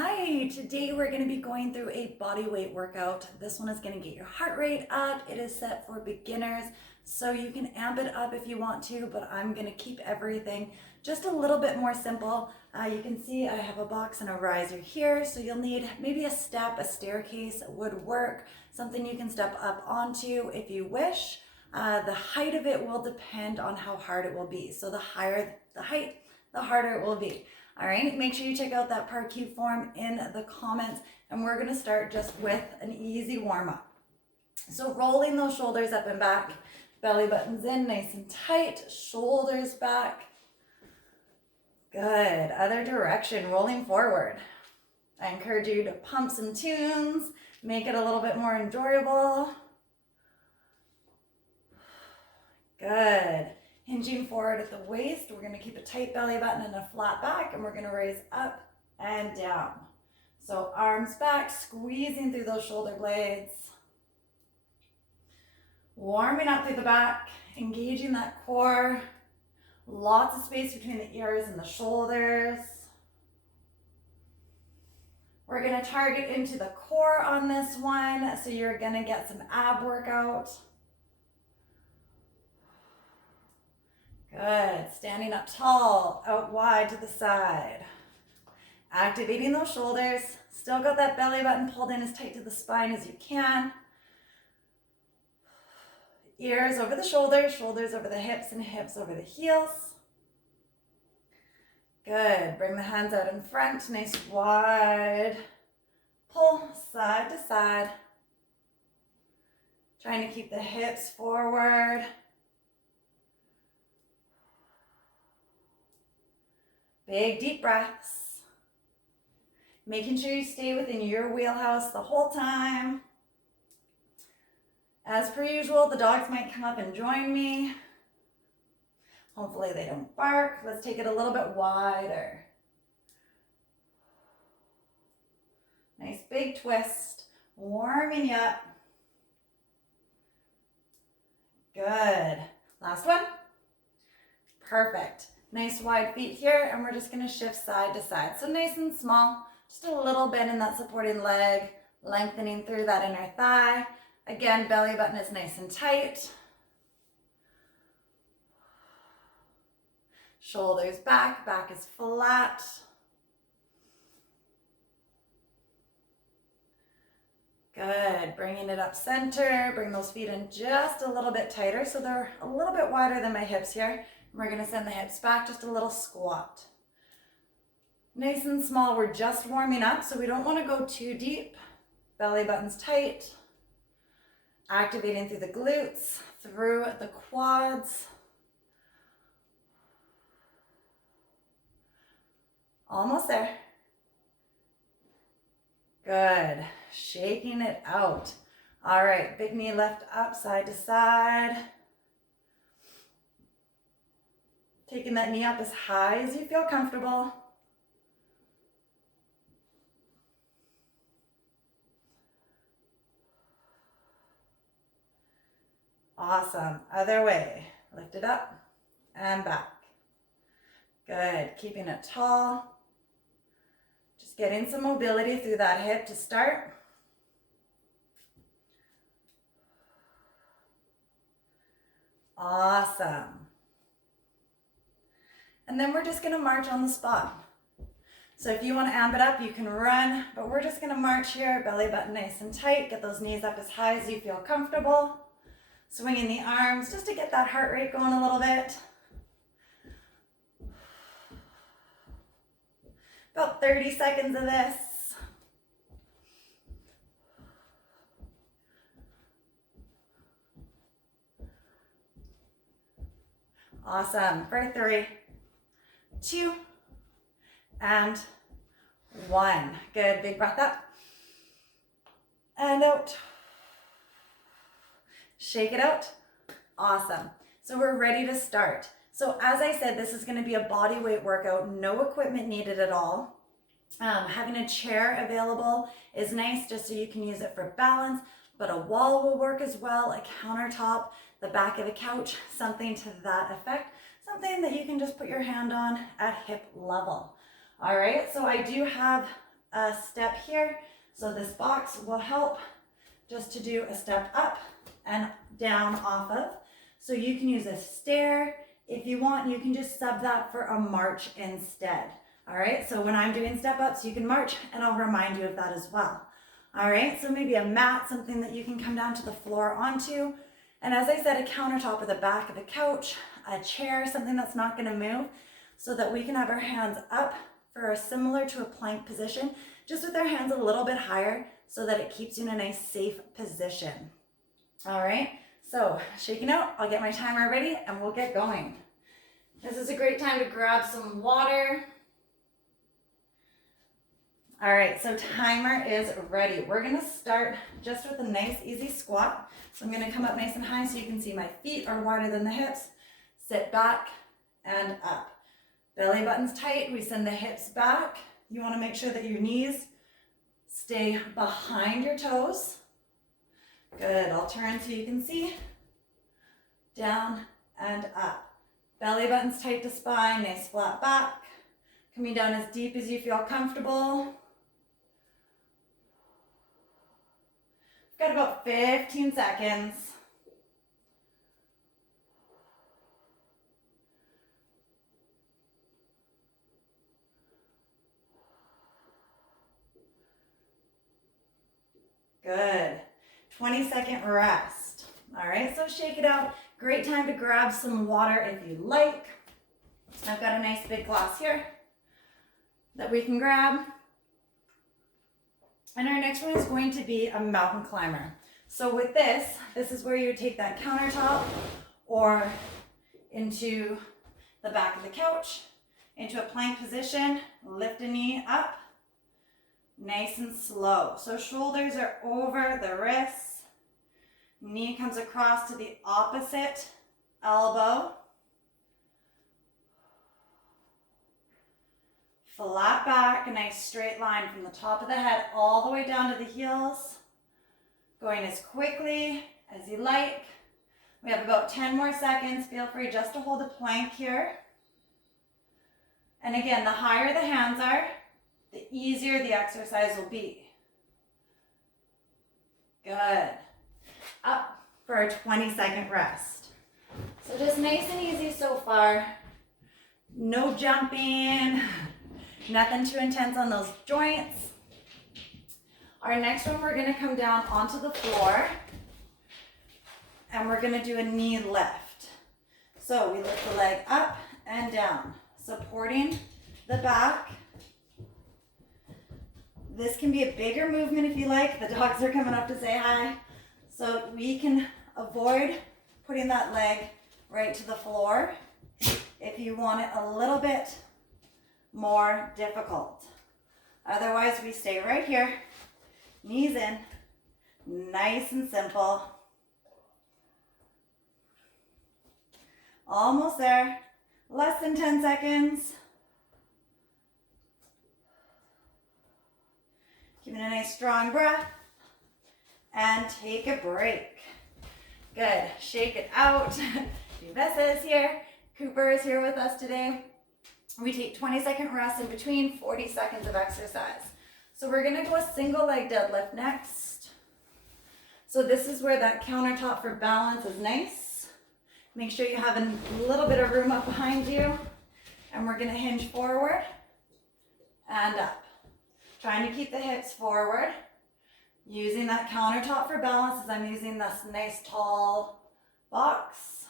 Hi, today we're going to be going through a body weight workout. This one is going to get your heart rate up. It is set for beginners, so you can amp it up if you want to, but I'm going to keep everything just a little bit more simple. You can see I have a box and a riser here, so you'll need maybe a step, a staircase would work, something you can step up onto if you wish. The height of it will depend on how hard it will be. So the higher the height, the harder it will be. All right, make sure you check out that PAR-Q form in the comments, and we're gonna start just with an easy warm-up. So rolling those shoulders up and back, belly buttons in nice and tight, shoulders back. Good, other direction, rolling forward. I encourage you to pump some tunes, make it a little bit more enjoyable. Good. Hinging forward at the waist, we're going to keep a tight belly button and a flat back, and we're going to raise up and down. So arms back, squeezing through those shoulder blades. Warming up through the back, engaging that core. Lots of space between the ears and the shoulders. We're going to target into the core on this one, so you're going to get some ab workout. Good, standing up tall, out wide to the side. Activating those shoulders, still got that belly button pulled in as tight to the spine as you can. Ears over the shoulders, shoulders over the hips, and hips over the heels. Good, bring the hands out in front, nice wide. Pull side to side. Trying to keep the hips forward. Big deep breaths. Making sure you stay within your wheelhouse the whole time. As per usual, the dogs might come up and join me. Hopefully they don't bark. Let's take it a little bit wider. Nice big twist, warming you up. Good. Last one. Perfect. Nice wide feet here, and we're just going to shift side to side. So nice and small, just a little bend in that supporting leg, lengthening through that inner thigh. Again, belly button is nice and tight. Shoulders back, back is flat. Good, bringing it up center, bring those feet in just a little bit tighter so they're a little bit wider than my hips here. We're going to send the hips back, just a little squat. Nice and small, we're just warming up, so we don't want to go too deep. Belly button's tight. Activating through the glutes, through the quads. Almost there. Good, shaking it out. All right, big knee left up, side to side. Taking that knee up as high as you feel comfortable. Awesome. Other way. Lift it up and back. Good. Keeping it tall. Just getting some mobility through that hip to start. Awesome. And then we're just going to march on the spot. So if you want to amp it up, you can run, but we're just going to march here, belly button nice and tight. Get those knees up as high as you feel comfortable. Swinging the arms just to get that heart rate going a little bit. About 30 seconds of this. Awesome. For 3, 2, and 1. Good, big breath up. And out. Shake it out. Awesome. So we're ready to start. So as I said, this is going to be a body weight workout, no equipment needed at all. Having a chair available is nice just so you can use it for balance, but a wall will work as well, a countertop, the back of a couch, something to that effect, something that you can just put your hand on at hip level. All right, so I do have a step here. So this box will help just to do a step up and down off of. So you can use a stair. If you want, you can just sub that for a march instead. All right, so when I'm doing step ups, you can march and I'll remind you of that as well. All right, so maybe a mat, something that you can come down to the floor onto. And as I said, a countertop or the back of a couch, a chair, something that's not gonna move, so that we can have our hands up for a similar to a plank position, just with our hands a little bit higher so that it keeps you in a nice safe position. All right, so shaking out, I'll get my timer ready and we'll get going. This is a great time to grab some water. All right, so timer is ready. We're gonna start just with a nice easy squat. So I'm gonna come up nice and high so you can see my feet are wider than the hips. Sit back and up. Belly button's tight, we send the hips back. You wanna make sure that your knees stay behind your toes. Good, I'll turn so you can see. Down and up. Belly button's tight to spine, nice flat back. Coming down as deep as you feel comfortable. Got about 15 seconds. Good. 20-second rest. All right, so shake it out. Great time to grab some water if you like. I've got a nice big glass here that we can grab. And our next one is going to be a mountain climber. So with this is where you would take that countertop or into the back of the couch, into a plank position, lift a knee up, nice and slow. So shoulders are over the wrists, knee comes across to the opposite elbow. Flat back, a nice straight line from the top of the head all the way down to the heels. Going as quickly as you like. We have about 10 more seconds. Feel free just to hold a plank here. And again, the higher the hands are, the easier the exercise will be. Good. Up for a 20-second rest. So just nice and easy so far. No jumping. Nothing too intense on those joints. Our next one, we're gonna come down onto the floor and we're gonna do a knee lift. So we lift the leg up and down, supporting the back. This can be a bigger movement if you like. The dogs are coming up to say hi. So we can avoid putting that leg right to the floor if you want it a little bit more difficult. Otherwise, we stay right here, knees in, nice and simple. Almost there, less than 10 seconds. Giving a nice strong breath and take a break. Good, shake it out. Vesa is here, Cooper is here with us today. We take 20-second rest in between 40 seconds of exercise. So we're gonna go a single leg deadlift next. So this is where that countertop for balance is nice. Make sure you have a little bit of room up behind you. And we're gonna hinge forward and up. Trying to keep the hips forward. Using that countertop for balance as I'm using this nice tall box.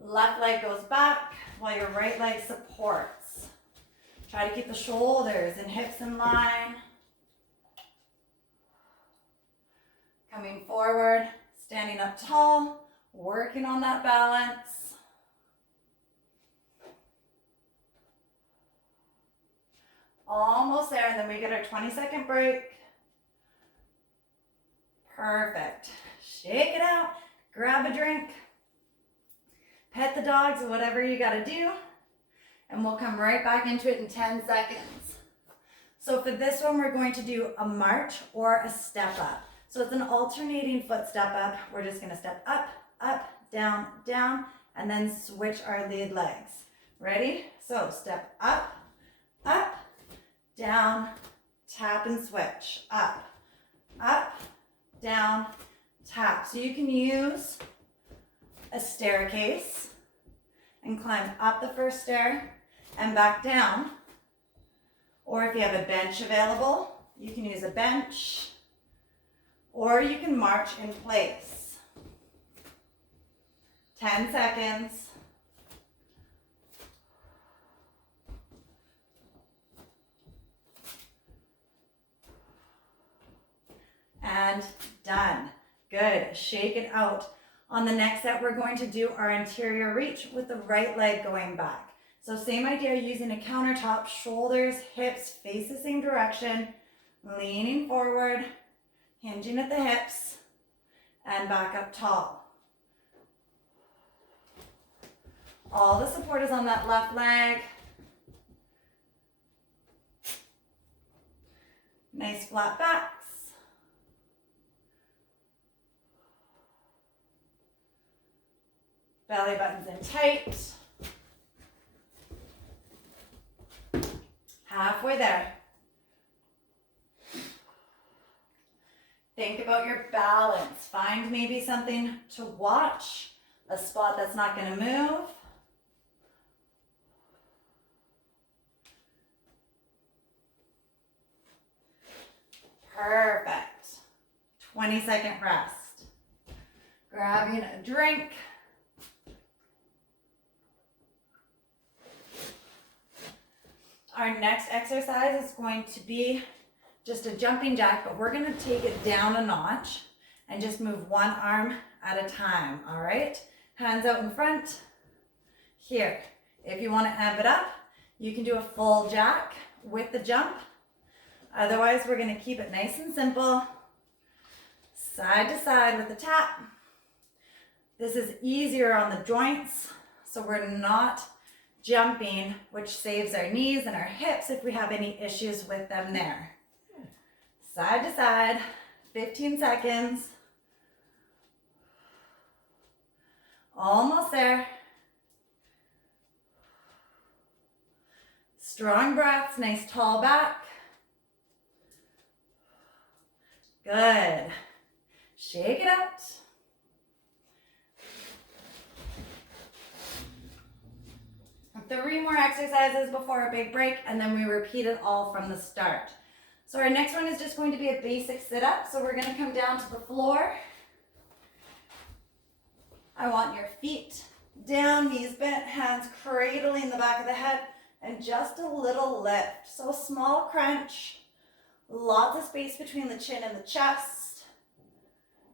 Left leg goes back while your right leg supports. Try to keep the shoulders and hips in line. Coming forward, standing up tall, working on that balance. Almost there, and then we get our 20-second break. Perfect. Shake it out, grab a drink. Pet the dogs or whatever you gotta do, and we'll come right back into it in 10 seconds. So for this one, we're going to do a march or a step up. So it's an alternating foot step up. We're just gonna step up, up, down, down, and then switch our lead legs. Ready? So step up, up, down, down, tap and switch. Up, up, down, tap. So you can use a staircase and climb up the first stair and back down. Or if you have a bench available, you can use a bench, or you can march in place. 10 seconds. And done. Good. Shake it out. On the next set, we're going to do our anterior reach with the right leg going back. So same idea, using a countertop, shoulders, hips face the same direction, leaning forward, hinging at the hips, and back up tall. All the support is on that left leg. Nice flat backs. Belly buttons in tight. Halfway there. Think about your balance. Find maybe something to watch, a spot that's not going to move. Perfect. 20-second rest. Grabbing a drink. Our next exercise is going to be just a jumping jack, but we're going to take it down a notch and just move one arm at a time, all right? Hands out in front. Here. If you want to amp it up, you can do a full jack with the jump. Otherwise, we're going to keep it nice and simple. Side to side with the tap. This is easier on the joints, so we're not jumping, which saves our knees and our hips if we have any issues with them there. Side to side, 15 seconds. Almost there. Strong breaths, nice tall back. Good. Shake it out. Three more exercises before a big break, and then we repeat it all from the start. So our next one is just going to be a basic sit-up. So we're going to come down to the floor. I want your feet down, knees bent, hands cradling the back of the head, and just a little lift. So small crunch, lots of space between the chin and the chest.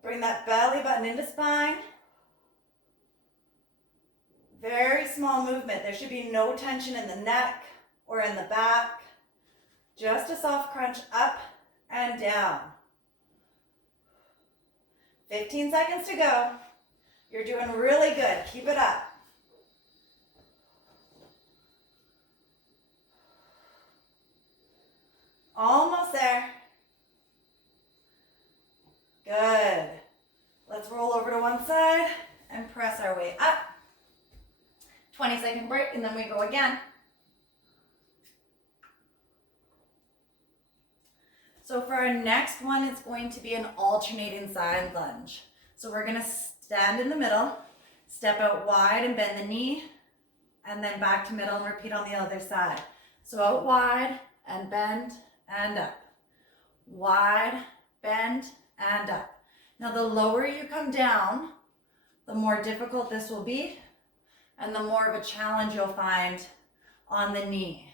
Bring that belly button into spine. Very small movement. There should be no tension in the neck or in the back. Just a soft crunch up and down. 15 seconds to go. You're doing really good. Keep it up. Almost there. Good. Let's roll over to one side and press our way up. 20-second break, and then we go again. So for our next one, it's going to be an alternating side lunge. So we're going to stand in the middle, step out wide and bend the knee, and then back to middle and repeat on the other side. So out wide and bend and up. Wide, bend, and up. Now the lower you come down, the more difficult this will be, and the more of a challenge you'll find on the knee.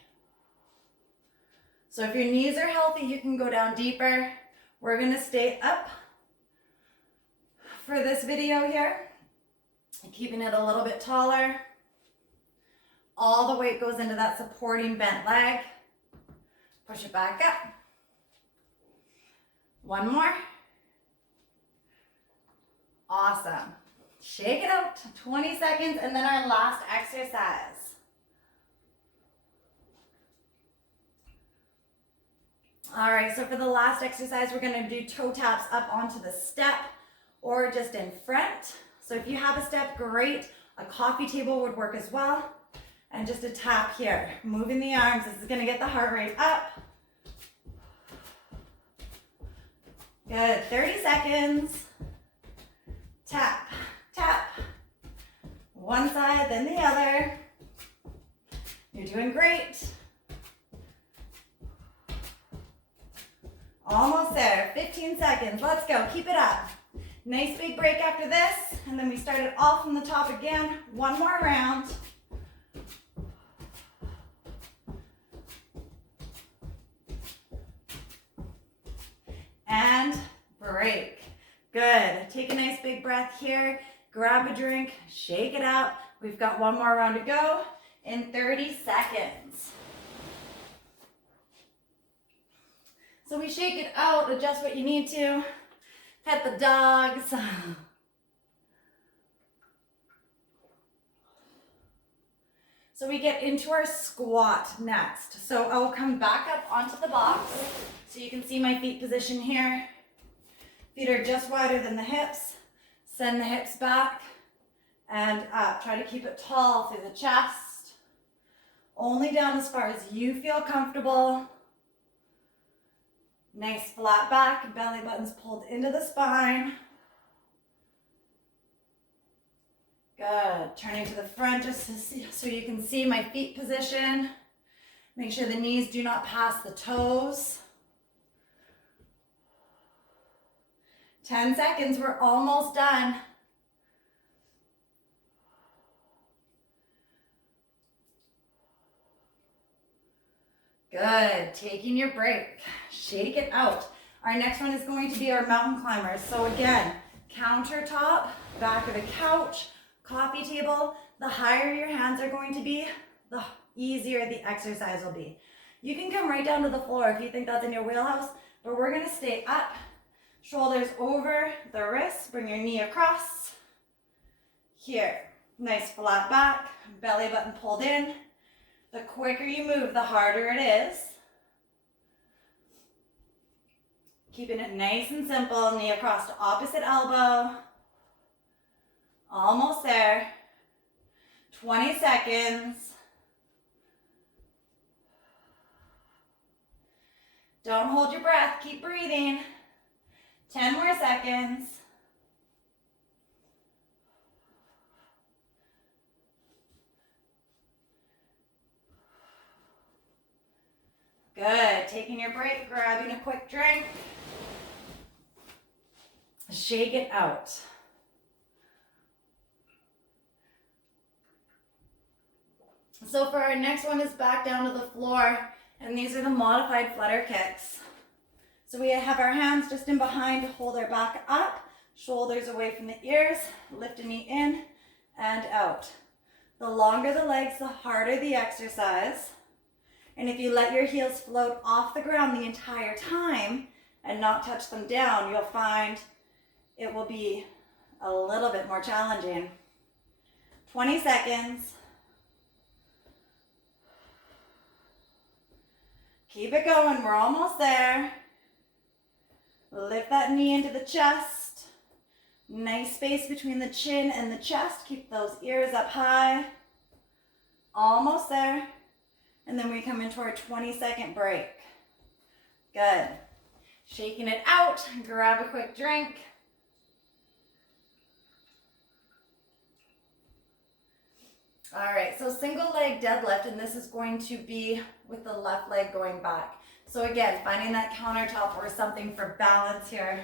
So if your knees are healthy, you can go down deeper. We're going to stay up for this video here, keeping it a little bit taller. All the weight goes into that supporting bent leg. Push it back up. One more. Awesome. Shake it out, 20 seconds, and then our last exercise. All right, so for the last exercise, we're gonna do toe taps up onto the step or just in front. So if you have a step, great. A coffee table would work as well. And just a tap here, moving the arms. This is gonna get the heart rate up. Good, 30 seconds. Tap, tap. One side, then the other. You're doing great. Almost there, 15 seconds. Let's go, keep it up. Nice big break after this, and then we start it all from the top again. One more round. And break. Good. Take a nice big breath here. Grab a drink, shake it out. We've got one more round to go in 30 seconds. So we shake it out, adjust what you need to. Pet the dogs. So we get into our squat next. So I'll come back up onto the box so you can see my feet position here. Feet are just wider than the hips. Send the hips back and up. Try to keep it tall through the chest. Only down as far as you feel comfortable. Nice flat back, belly button's pulled into the spine. Good. Turning to the front just to see, so you can see my feet position. Make sure the knees do not pass the toes. 10 seconds, we're almost done. Good, taking your break. Shake it out. Our next one is going to be our mountain climbers. So again, countertop, back of the couch, coffee table. The higher your hands are going to be, the easier the exercise will be. You can come right down to the floor if you think that's in your wheelhouse, but we're gonna stay up, shoulders over the wrists, bring your knee across. Here, nice flat back, belly button pulled in. The quicker you move, the harder it is. Keeping it nice and simple, knee across to opposite elbow. Almost there. 20 seconds. Don't hold your breath, keep breathing. 10 more seconds. Good, taking your break, grabbing a quick drink. Shake it out. So for our next one is back down to the floor, and these are the modified flutter kicks. So we have our hands just in behind, hold our back up, shoulders away from the ears, lift a knee in and out. The longer the legs, the harder the exercise. And if you let your heels float off the ground the entire time and not touch them down, you'll find it will be a little bit more challenging. 20 seconds. Keep it going, we're almost there. Lift that knee into the chest. Nice space between the chin and the chest. Keep those ears up high. Almost there. And then we come into our 20-second break. Good. Shaking it out, grab a quick drink. All right, so single leg deadlift, and this is going to be with the left leg going back. So again, finding that countertop or something for balance here.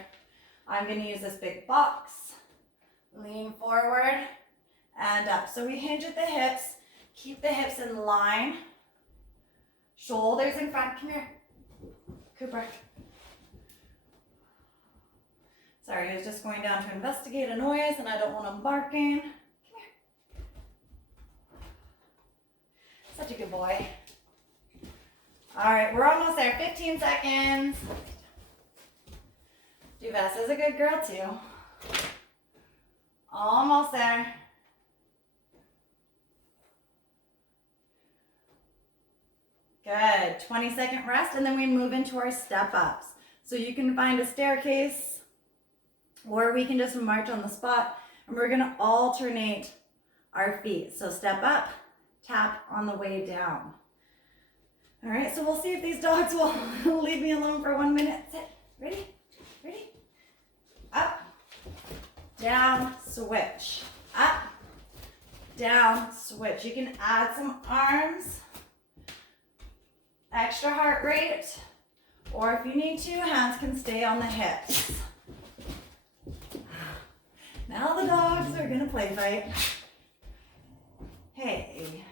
I'm gonna use this big box. Lean forward and up. So we hinge at the hips, keep the hips in line. Shoulders in front, come here. Cooper. Sorry, I was just going down to investigate a noise and I don't want him barking. Come here. Such a good boy. All right, we're almost there, 15 seconds. Juvessa is a good girl too. Almost there. Good, 20-second rest, and then we move into our step ups. So you can find a staircase, or we can just march on the spot, and we're gonna alternate our feet. So step up, tap on the way down. All right, so we'll see if these dogs will leave me alone for 1 minute. Sit, ready, ready, down, switch. Up, down, switch. You can add some arms, extra heart rate, or if you need to, hands can stay on the hips. Now the dogs are gonna play fight. Hey,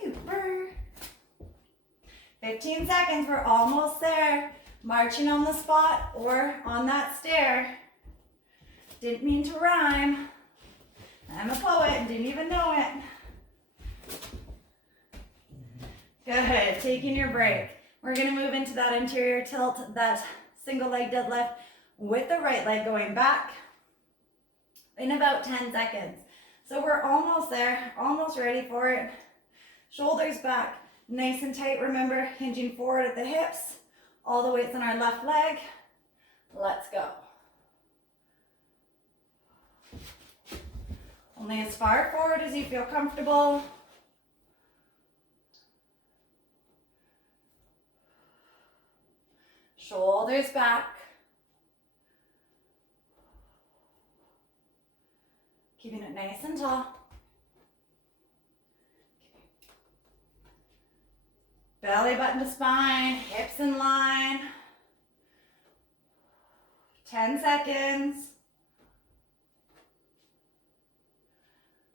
Cooper. 15 seconds, we're almost there. Marching on the spot or on that stair. Didn't mean to rhyme. I'm a poet and didn't even know it. Good, taking your break. We're gonna move into that interior tilt, that single leg deadlift with the right leg going back in about 10 seconds. So we're almost there, almost ready for it. Shoulders back, nice and tight. Remember, hinging forward at the hips. All the weight's on our left leg. Let's go. Only as far forward as you feel comfortable. Shoulders back. Keeping it nice and tall. Belly button to spine, hips in line. 10 seconds.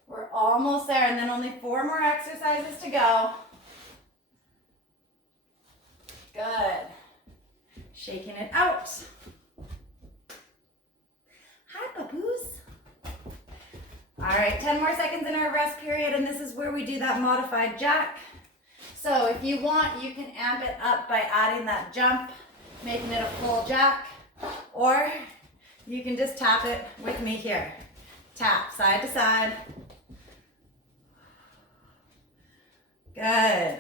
We're almost there, and then only 4 more exercises to go. Good. Shaking it out. Hi, papoose. All right, 10 more seconds in our rest period, and this is where we do that modified jack. So if you want, you can amp it up by adding that jump, making it a full jack, or you can just tap it with me here. Tap side to side. Good.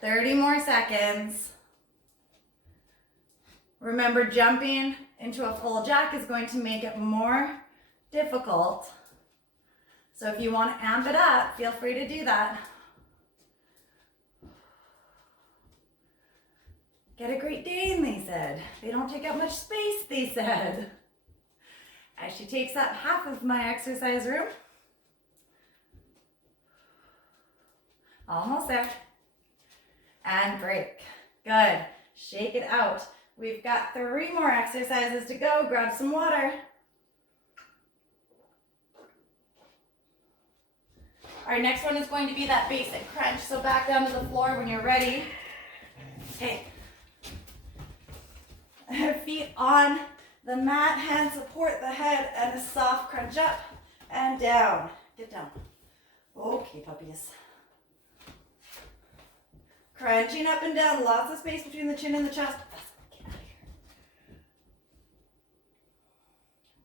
30 more seconds. Remember, jumping into a full jack is going to make it more difficult. So if you want to amp it up, feel free to do that. Get a Great Dane, they said. They don't take up much space, they said. As she takes up half of my exercise room. Almost there. And break. Good. Shake it out. We've got 3 more exercises to go. Grab some water. Our next one is going to be that basic crunch. So back down to the floor when you're ready. Okay. Feet on the mat, hands support the head, and a soft crunch up and down. Get down. Okay, puppies. Crunching up and down, lots of space between the chin and the chest.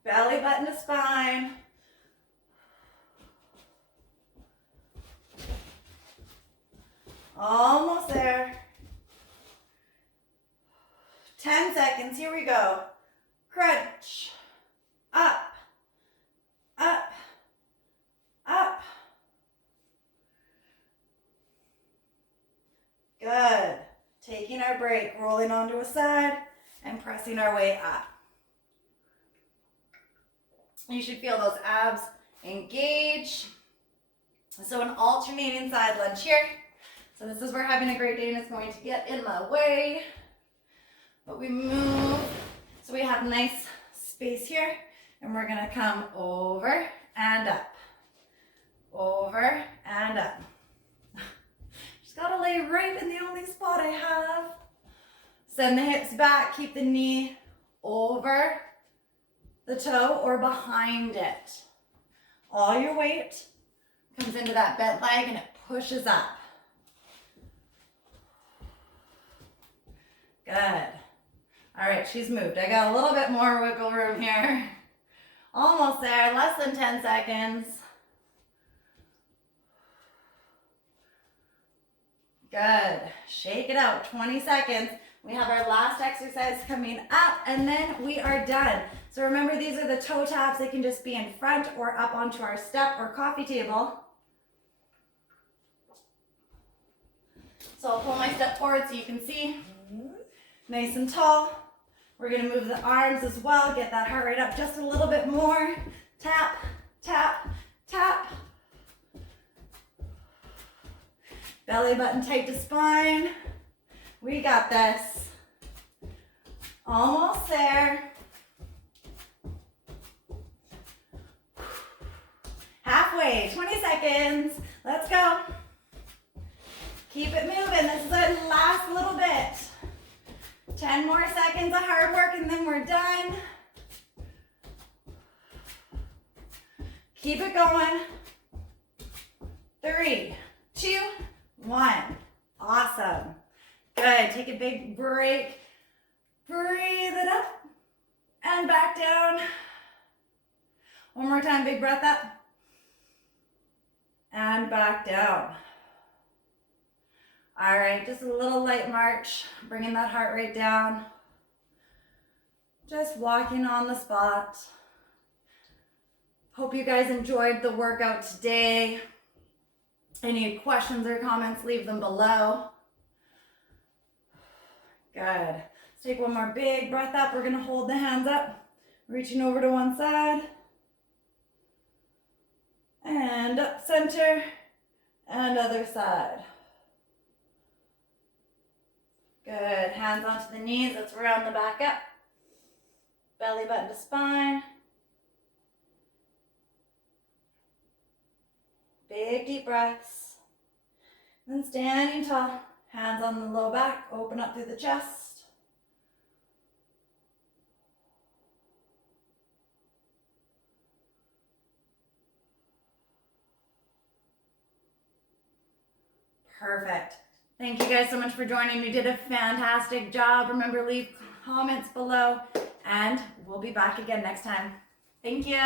Get out of here. Belly button to spine. Almost there. 10 seconds, here we go. Crunch. Up, up, up. Good. Taking our break, rolling onto a side and pressing our way up. You should feel those abs engage. So an alternating side lunge here. So this is where having a Great Dane is going to get in my way. But we move, so we have nice space here, and we're gonna come over and up, over and up. Just gotta lay right in the only spot I have. Send the hips back, keep the knee over the toe or behind it. All your weight comes into that bent leg and it pushes up. Good. All right, she's moved. I got a little bit more wiggle room here. Almost there, less than 10 seconds. Good. Shake it out, 20 seconds. We have our last exercise coming up and then we are done. So remember, these are the toe taps. They can just be in front or up onto our step or coffee table. So I'll pull my step forward so you can see. Nice and tall. We're gonna move the arms as well, get that heart rate up just a little bit more. Tap, tap, tap. Belly button tight to spine. We got this. Almost there. Halfway, 20 seconds. Let's go. Keep it moving. This is the last little bit. 10 more seconds of hard work and then we're done. Keep it going. 3, 2, 1. Awesome. Good. Take a big break. Breathe it up and back down. One more time. Big breath up and back down. All right, just a little light march, bringing that heart rate down. Just walking on the spot. Hope you guys enjoyed the workout today. Any questions or comments, leave them below. Good. Let's take one more big breath up. We're gonna hold the hands up, reaching over to one side. And up center, and other side. Good, hands onto the knees, let's round the back up. Belly button to spine. Big deep breaths. Then standing tall, hands on the low back, open up through the chest. Perfect. Thank you guys so much for joining. You did a fantastic job. Remember, leave comments below and we'll be back again next time. Thank you.